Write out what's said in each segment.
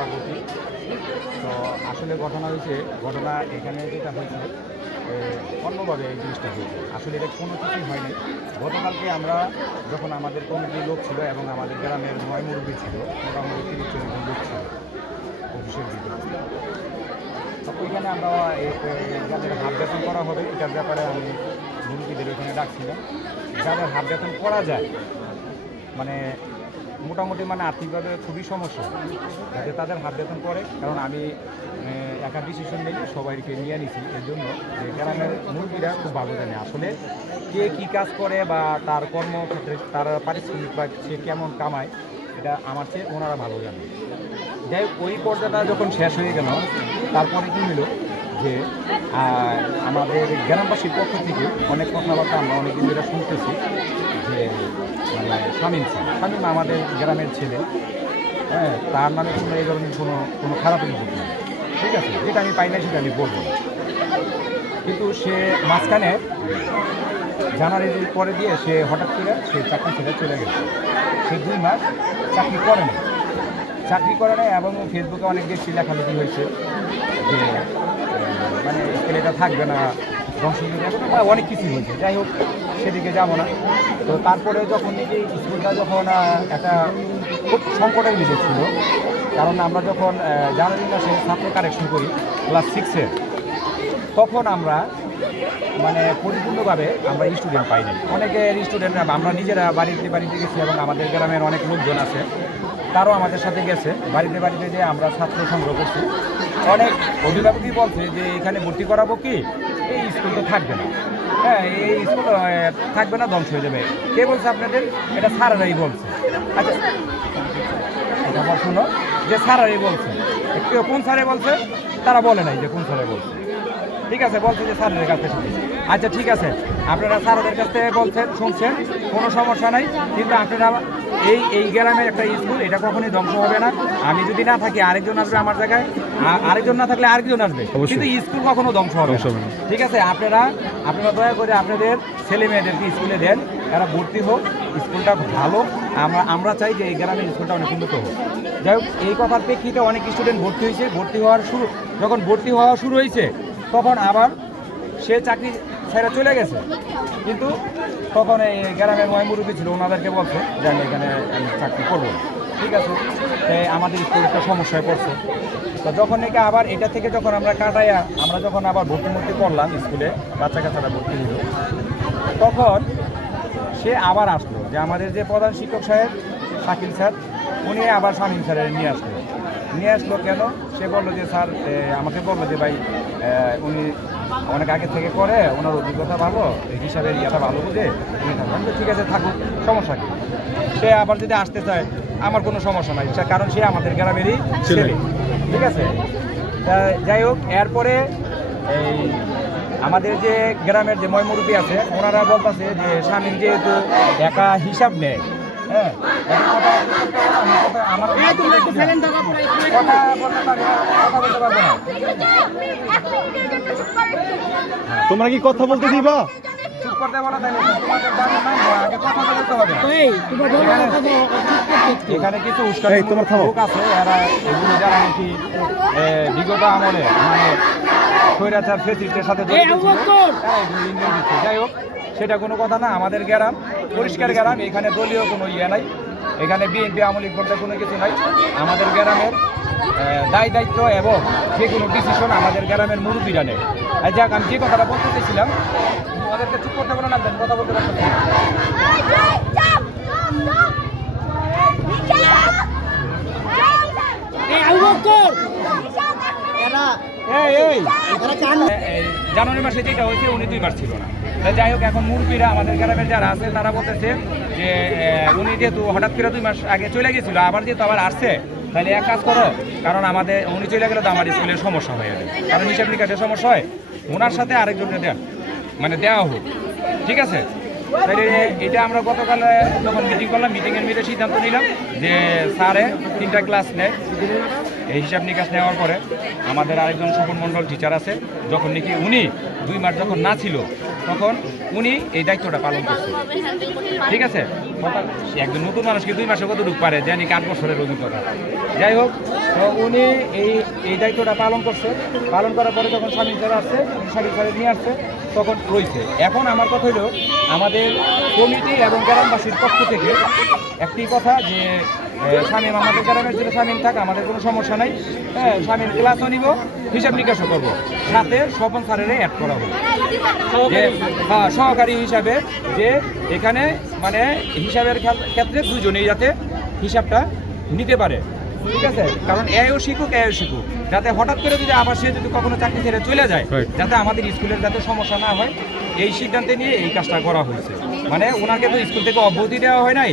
পারবো কি। তো আসলে ঘটনা এখানে যেটা হয়েছে অন্যভাবে এই জিনিসটা হয়েছে। আসলে এটা কোনো কিছুই হয়নি। গতকালকে আমরা যখন আমাদের কমিটির লোক ছিল এবং আমাদের গ্রামের মুরব্বী ছিল, মোটামুটি 30-40 জন লোক ছিল অফিসের ভিতরে। তো ওইখানে আমরা যাদের হাফ বেতন করা হবে এটার ব্যাপারে আমি মুরব্বীদের ওইখানে ডাকছিলাম। যাদের হাফ বেতন করা যায় মানে মোটামুটি মানে আর্থিকভাবে খুবই সমস্যা, যাতে তাদের হাফ বেতন করে। কারণ আমি একা ডিসিশন নেই, সবাইকে নিয়ে নিছি এর জন্য যে গ্রামের মুরব্বীরা খুব ভালো জানে আসলে কে কী কাজ করে বা তার কর্মক্ষেত্রে তার পারিশ্রমিক বা সে কেমন কামায়, এটা আমার চেয়ে ওনারা ভালো জানে। যাই হোক, ওই পর্যাটা যখন শেষ হয়ে গেল তারপরে কী হলো যে আমাদের গ্রামবাসীর পক্ষ থেকে অনেক কথাবার্তা আমরা অনেকদিন যেটা শুনতেছি যে মানে শামীম আমাদের গ্রামের ছেলে, হ্যাঁ, তার নামে কোনো এই ধরনের কোনো খারাপ অনুভূতি নেই, ঠিক আছে, যেটা আমি পাই না সেটা আমি বলবো না। কিন্তু সে মাঝখানে জানুয়ারি পরে দিয়ে সে হঠাৎ করে সে চাকরি ছেড়ে চলে গেছে। সে 2 মাস চাকরি করে নেয় এবং ফেসবুকে অনেক বেশি লেখালেখি হয়েছে যে মানে ছেলেটা থাকবে না, ধ্বংস হয়ে যাবে বা অনেক কিছু হয়েছে। যাই হোক, সেদিকে যাবো না। তো তারপরে যখন নাকি স্কুলটা যখন একটা খুব সংকটের বিষয় ছিল, কারণ আমরা যখন জানুয়ারি মাসে ছাত্র কারেকশন করি ক্লাস 6-এ, তখন আমরা মানে পরিপূর্ণভাবে আমরা স্টুডেন্ট পাই নাই। অনেকের স্টুডেন্ট আমরা নিজেরা বাড়িতে গেছি এবং আমাদের গ্রামের অনেক লোকজন আছে, তারাও আমাদের সাথে গেছে। বাড়িতে যে আমরা ছাত্র সংগ্রহ করছি, অনেক অভিভাবকই বলছে যে এখানে ভর্তি করাবো কি, এই স্কুল তো থাকবে না, হ্যাঁ, এই স্কুল থাকবে না, ধ্বংস হয়ে যাবে। কে বলছে আপনাদের? এটা স্যারেরাই বলছে। আচ্ছা, এটা শুনো যে স্যারেরাই বলছে। কোন স্যারে বলছে? তারা বলে নাই যে কোন স্যারে বলছে, ঠিক আছে, বলছে যে স্যারের কাছে শুনেছি। আচ্ছা ঠিক আছে, আপনারা স্যারদের কাছ থেকে বলছেন, শুনছেন, কোনো সমস্যা নাই। কিন্তু আপনারা এই গ্রামের একটা স্কুল, এটা কখনোই ধ্বংস হবে না। আমি যদি না থাকি আরেকজন আসবে আমার জায়গায়, আরেকজন না থাকলে আরেকজন আসবে, কিন্তু স্কুল কখনো ধ্বংস হবে না, ঠিক আছে। আপনারা দয়া করে আপনাদের ছেলে মেয়েদেরকে স্কুলে দেন, এরা ভর্তি হোক, স্কুলটা ভালো। আমরা চাই যে এই গ্রামের স্কুলটা অনেক উন্নত হোক। যাই হোক, এই কথার প্রেক্ষিতে অনেক স্টুডেন্ট ভর্তি হয়েছে। যখন ভর্তি হওয়া শুরু হয়েছে তখন আবার সে চাকরি ছেড়ে চলে গেছে। কিন্তু তখন এই গ্রামের মুরব্বী ছিল, ওনাদেরকে বলছে যে আমি এখানে চাকরি করবো, ঠিক আছে। আমাদের স্কুল একটা সমস্যায় পড়ছে। তো যখন নাকি আবার এটা থেকে যখন আমরা কাটাইয়া আমরা যখন আবার ভর্তি করলাম স্কুলে, বাচ্চা কাচ্চারা ভর্তি হলো, তখন সে আবার আসলো যে আমাদের যে প্রধান শিক্ষক সাহেব শাকিল স্যার, উনি আবার শামীম স্যারের নিয়ে আসলো। কেন? সে বললো যে স্যার আমাকে বললো যে ভাই উনি অনেক আগে থেকে করে, ওনার অভিজ্ঞতা ভালো, হিসাবের ইয়েটা ভালো বুঝে উনি থাকবেন। ঠিক আছে, থাকুক, সমস্যা কি। সে আবার যদি আসতে চায় আমার কোনো সমস্যা নাই, কারণ সে আমাদের গ্রামেরই ছেলে, ঠিক আছে। যাই হোক, এরপরে এই আমাদের যে গ্রামের যে মুরব্বী আছে, ওনারা বলতেছে যে শামীম যেহেতু একা হিসাব নেয়, হ্যাঁ, তোমরা কি কথা বলতে দিবা? চুপ করতে বলা, এখানে কিছু লোক আছে, এরা এগুলো যারা নাকি বিগত আমলে মানে স্বৈরাচার ফেসিলিটির সাথে দিচ্ছে। যাই হোক, সেটা কোনো কথা না। আমাদের গ্রাম পরিষ্কার গ্রাম, এখানে দলীয় কোনো ইয়ে নাই, এখানে বিএনপি আওয়ামী লীগ বলতে কোনো কিছু নাই। আমাদের গ্রামের দায়িত্ব এবং যে কোনো ডিসিশন আমাদের গ্রামের মুরব্বীরা নেয়। যাক, আমি যে কথাটা বলতে চাইছিলাম, ওদেরকে চুপ করতে বলে না, কথা বলতে পারছেন। জানুয়ারি মাসে যেটা হয়েছে উনি 2 মাস ছিল না। যাই হোক, এখন মুরব্বীরা আমাদের গ্রামের যারা আছে তারা বলতেছে যে উনি যেহেতু হঠাৎ করে 2 মাস আগে চলে গেছিল, আবার যেহেতু আবার আসছে, তাহলে এক কাজ করো, কারণ আমাদের উনি চলে গেলে তো আমার স্কুলের সমস্যা হয়ে যাবে, কারণ হিসাব নিকাশের সমস্যা হয়, ওনার সাথে আরেকজনকে দেওয়া হোক, ঠিক আছে। তাহলে এটা আমরা গতকাল যখন মিটিং করলাম, মিটিংয়ের মধ্যে সিদ্ধান্ত নিলাম যে স্যারে 3টা ক্লাস নেয়। এই হিসাব নিকাশ নেওয়ার পরে আমাদের আরেকজন স্বপন মণ্ডল টিচার আছে, যখন নাকি উনি 2 মাস যখন না ছিল, তখন উনি এই দায়িত্বটা পালন করছে, ঠিক আছে। একজন নতুন মানুষকে 2 মাসে কতটুকু পারে জানি 8 বছরের অভিজ্ঞতা। যাই হোক, তো উনি এই দায়িত্বটা পালন করছে। পালন করার পরে যখন স্বামী স্যার আসছে, স্বামী স্যার নিয়ে আসছে, তখন রয়েছে। এখন আমার কথা হলো আমাদের কমিটি এবং গ্রামবাসীর পক্ষ থেকে একটি কথা যে শামীম আমাদের গ্রামের ছিল, শামীম থাক, আমাদের কোনো সমস্যা নাই। হ্যাঁ, শামীম ক্লাসও নিব, হিসাব নিকাশও করবো, সাথে স্বপন স্যারের অ্যাড করা হবে যে সহকারী হিসাবে, যে এখানে মানে হিসাবের ক্ষেত্রে দুজনেই যাতে হিসাবটা নিতে পারে। ঠিক আছে, কারণ এও শিখুক যাতে হঠাৎ করে যদি আবার সে যদি কখনো চাকরি ছেড়ে চলে যায়, যাতে আমাদের স্কুলের যাতে সমস্যা না হয়, এই সিদ্ধান্তে নিয়ে এই কাজটা করা হয়েছে। মানে ওনাকে তো স্কুল থেকে অব্যাহতি দেওয়া হয় নাই,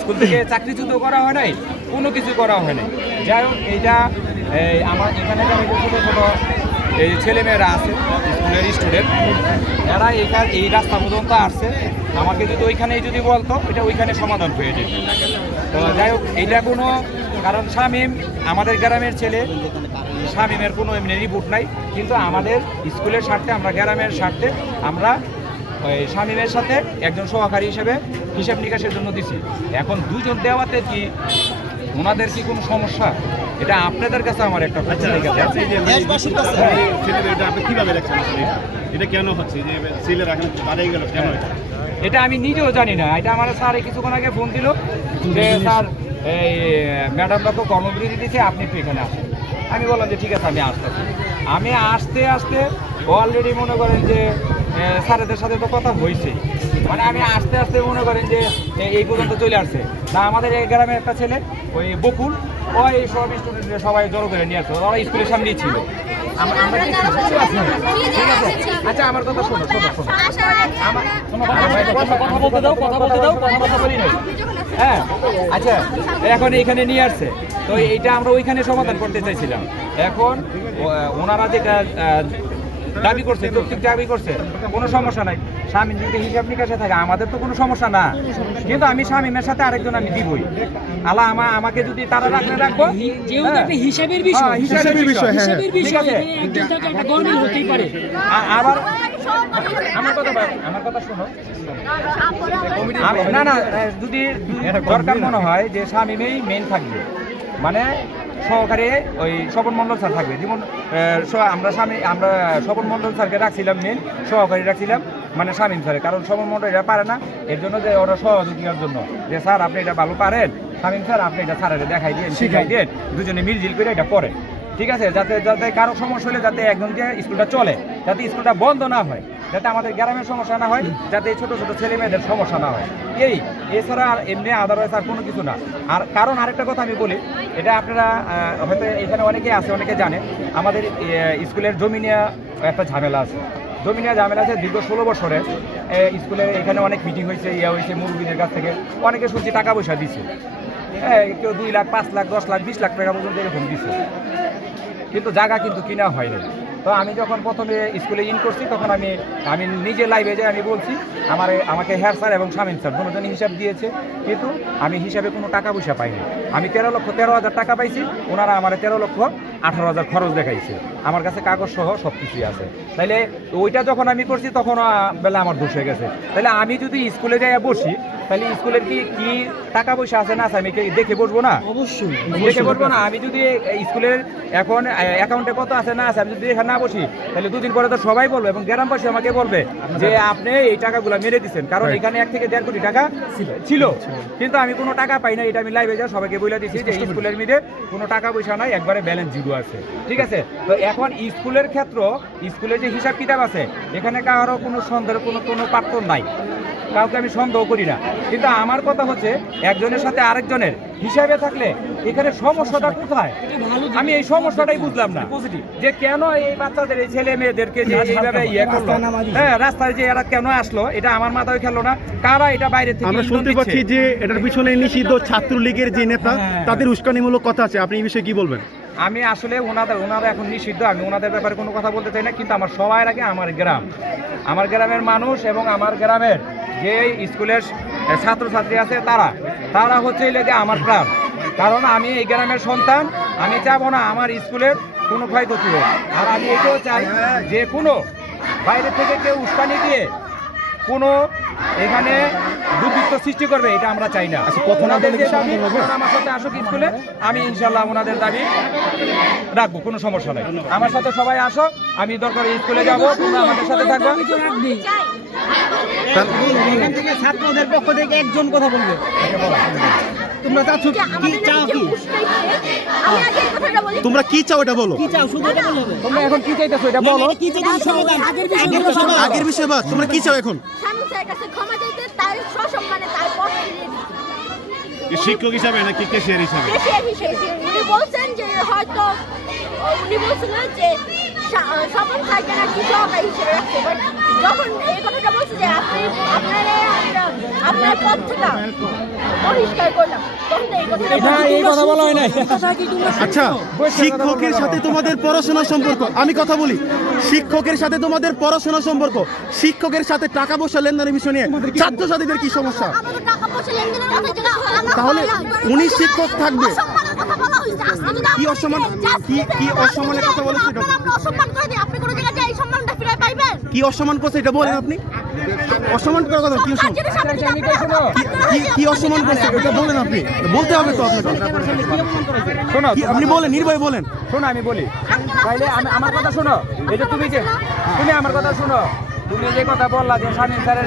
স্কুল থেকে চাকরিচ্যুত করা হয় নাই, কোনো কিছু করা হয় নাই। যাই হোক, এইটা আমার এখানে যারা ছোটো ছোটো এই ছেলেমেয়েরা আছে স্কুলের স্টুডেন্ট, এরা এই রাস্তা পর্যন্ত আসছে, আমাকে যদি ওইখানেই যদি বলতো এটা ওইখানে সমাধান হয়ে যেত। তো যাই হোক, এইটা কোনো, কারণ শামীম আমাদের গ্রামের ছেলে, শামীমের কোনো এমনি রিপোর্ট নাই, কিন্তু আমাদের স্কুলের স্বার্থে, আমরা গ্রামের স্বার্থে আমরা ওই শামীমের সাথে একজন সহকারী হিসেবে হিসাব নিকাশের জন্য দিছি। এখন দুজন দেওয়াতে কি ওনাদের কি কোনো সমস্যা, এটা আপনাদের কাছে আমার একটা প্রশ্ন থেকে যাচ্ছে। আপনি কিভাবে দেখছেন এটা কেন হচ্ছে যে ছেলেরা এখন দাঁড়িয়ে গেল কেন? এটা আমি নিজেও জানি না। এটা আমার স্যার কিছুক্ষণ আগে ফোন দিল যে স্যার এই ম্যাডামরা তো কর্মবিরতি দিচ্ছে, আপনি একটু এখানে আসেন। আমি বললাম যে ঠিক আছে, আমি আসতেছি। আমি আসতে অলরেডি মনে করেন যে স্যারেদের সাথে তো কথা হয়েছে, মানে আমি আসতে মনে করেন যে এই পর্যন্ত চলে আসছে না। আমাদের এই গ্রামের একটা ছেলে ওই বকুল, ওই সব স্টুডেন্টরা সবাই জড়ো করে নিয়ে আসছে, ওরা স্কুলের সামনেই ছিল। আমরা ঠিক আছে, আচ্ছা আমার কথা শোনো, কথা বলতে দাও, কথা বলি নাই। হ্যাঁ, আচ্ছা, এখন এইখানে নিয়ে আসছে, তো এইটা আমরা ওইখানে সমাধান করতে চাইছিলাম। এখন ওনারা যেটা দাবি করছে, যৌক্তিক দাবি করছে, কোনো সমস্যা নাই। শামীম যদি হিসাব নিকাশে থাকে আমাদের তো কোনো সমস্যা না, কিন্তু আমি শামীমের সাথে আরেকজন আমি দিবই। আমাকে যদি তারা রাখবো, হিসাবের বিষয়, ঠিক আছে। আবার আমার কথা শোনো, না যদি দরকার মনে হয় যে শামীমেই মেইন থাকবে, মানে সহকারে ওই স্বপন মণ্ডল স্যার থাকবে। যেমন আমরা স্বপন মণ্ডল স্যারকে রাখছিলাম মেন, সহকারী রাখছিলাম মানে শামীম স্যারের, কারণ স্বপন মণ্ডল এটা পারে না, এর জন্য যে ওরা সহযোগিতার জন্য যে স্যার আপনি এটা ভালো পারেন, শামীম স্যার আপনি এটা স্যারের দেখাই দিন, শিখাই দেন, দুজনে মিলজিল করে এটা পড়ে। ঠিক আছে, যাতে কারো সমস্যা হলে যাতে একজন দিয়ে স্কুলটা চলে, যাতে স্কুলটা বন্ধ না হয়, যাতে আমাদের গ্রামের সমস্যা না হয়, যাতে এই ছোটো ছোটো ছেলে মেয়েদের সমস্যা না হয়, এছাড়া আর এমনি আদারওয়াইজ আর কোনো কিছু না। আর কারণ আরেকটা কথা আমি বলি, এটা আপনারা হয়তো এখানে অনেকেই আছে, অনেকে জানে, আমাদের স্কুলের জমি নিয়ে একটা ঝামেলা আছে। জমি নিয়ে ঝামেলা আছে দীর্ঘ 16 বছরে। স্কুলে এখানে অনেক মিটিং হয়েছে, হয়েছে, মুরব্বীদের কাছ থেকে অনেকে শুনছি টাকা পয়সা দিছে। কেউ 2 লাখ, 5 লাখ, 10 লাখ, 20 লাখ টাকা পর্যন্ত এরকম দিছে, কিন্তু জায়গা কিন্তু কিনা হয়নি। তো আমি যখন প্রথমে স্কুলে করছি, তখন আমি নিজে লাইভে যাই আমি বলছি আমাকে হেয়ার স্যার এবং শামীম স্যার দুজনই হিসাব দিয়েছে, কিন্তু আমি হিসাবে কোনো টাকা পয়সা পাইনি। আমি 13,13,000 টাকা পাইছি, ওনারা আমার 13,18,000 খরচ দেখাইছে, আমার কাছে কাগজ সহ সব কিছুই আছে। তাইলে ওইটা যখন আমি করছি তখন বেলা আমার দোষ হয়ে গেছে। তাহলে আমি যদি স্কুলে যাই বসি, তাহলে স্কুলের কি টাকা পয়সা আছে না আছে আমি দেখে বসবো না? অবশ্যই দেখে বসবো না। আমি যদি স্কুলের এখন অ্যাকাউন্টে কত আছে না আছে আমি যদি এখানে না বসি, তাহলে 2 দিন পরে তো সবাই বলবে এবং গ্রামবাসী আমাকে বলবে যে আপনি এই টাকাগুলো মেরে দিচ্ছেন, কারণ এখানে 1 থেকে 1.5 কোটি টাকা ছিল, কিন্তু আমি কোনো টাকা পাই না। এটা আমি লাইভে যা সবাইকে বলে দিচ্ছি যে স্কুলের মধ্যে কোনো টাকা পয়সা নাই, একবারে ব্যালেন্স জিরো আছে। ঠিক আছে, তো এখন স্কুলের ক্ষেত্র, স্কুলের যে হিসাব কিতাব আছে, এখানে কারো কোনো সন্দেহের কোনো পার্থক্য নাই, কাউকে আমি সন্দেহ করি না। কিন্তু আমার কথা হচ্ছে একজনের সাথে আরেকজনের হিসাবে থাকলে এখানে সমস্যাটা কোথায়, আমি এই সমস্যাটাই বুঝলাম না যে কেন এই বাচ্চাদের, এই ছেলে মেয়েদেরকে যে এইভাবে করলো, হ্যাঁ রাস্তায় যে এরা কেন আসলো, এটা আমার মাথায় খেলো না। কারা এটা বাইরে থেকে আমরা শুনতে পাচ্ছি যে এটার পিছনে নিষিদ্ধ ছাত্রলীগের যে নেতা, তাদের উস্কানিমূলক কথা আছে, আপনি এই বিষয়ে কি বলবেন? আমি আসলে ওনারা এখন নিষিদ্ধ, আমি ওনাদের ব্যাপারে কোনো কথা বলতে চাই না, কিন্তু আমার সবার আগে আমার গ্রামের মানুষ এবং আমার গ্রামের যে স্কুলের ছাত্রছাত্রী আছে তারা হচ্ছে লেগে আমার প্রাণ, কারণ আমি এই গ্রামের সন্তান। আমি চাবো না আমার স্কুলের কোনো ক্ষয়ক্ষতি হোক, আর আমি এটাও চাই যে কোনো বাইরে থেকে কেউ উস্কানি দিয়ে কোনো এখানে দুর্বৃত্ত সৃষ্টি করবে এটা আমরা চাই না। ওনাদের যে দাবি, ওনারা আমার সাথে আসুক স্কুলে, আমি ইনশাল্লাহ ওনাদের দাবি রাখবো, কোনো সমস্যা নাই। আমার সাথে সবাই আসো, আমি দরকার স্কুলে যাবো, তোমরা আমাদের সাথে থাকবো। এখান থেকে ছাত্রদের পক্ষ থেকে একজন কথা বলবে। তোমরা চাচ্ছ কি, চাও কি? আমি আগে এই কথাটা বলি। তোমরা কি চাও এটা বলো। কি চাও শুধু এটা বললে হবে। তোমরা এখন কি চাইতেছো এটা বলো। কি চাইছো সমাধান? আগের বিষয় বাদ, তোমরা কি চাও এখন? শামীম স্যারের কাছে ক্ষমা চাইতে, তার সসম্মানে তার পদ ফিরিয়ে দিতে। শিক্ষক হিসাবে নাকি ক্যাশিয়ার হিসাবে? ক্যাশিয়ার হিসেবে উনি বলছেন যে হয়তো উনি বলছিলেন যে স্বপন স্যারকে নাকি সহকারী হিসেবে রাখছে, বাট যখন এই কথাটা বলছে যে আপনার পদ থেকে বহিষ্কার করলাম, তখন এই কথাটা এই কথা বলা হয় নাই। আচ্ছা, শিক্ষকের সাথে তোমাদের পড়াশোনার সম্পর্ক, আমি কথা বলি, শিক্ষকের সাথে তোমাদের পড়াশোনার সম্পর্ক, শিক্ষকের সাথে টাকা পয়সা লেনদেনের বিষয় নিয়ে ছাত্রছাত্রীদের কি সমস্যা? আমাদের টাকা পয়সা লেনদেনের কথা যেটা তাহলে উনি শিক্ষক থাকবে। অসম্মানের কথা বলা হয়েছে। আজকে যদি কি অসম্মান, কি অসম্মানের কথা বলেছে এটা? আমরা অসম্মান করে দিই, আপনি কোনো জায়গায় যাই সম্মানটা ফিরে পাইবেন? কি অসম্মান করছে এটা বলেন আপনি। অসম্মান করার কথা কি অসম্মান, কাজের সামনে যদি আপনারা কি অসম্মান করছে এটা বলেন আপনি, বলতে হবে তো আপনাকে। শোনো, আপনি বলেন, নির্ভয় বলেন। শোনো আমি বলি, তাইলে আমার কথা শোনো। এই যে তুমি আমার কথা শোনো, তুমি যে কথা বললা যে শামীম স্যারের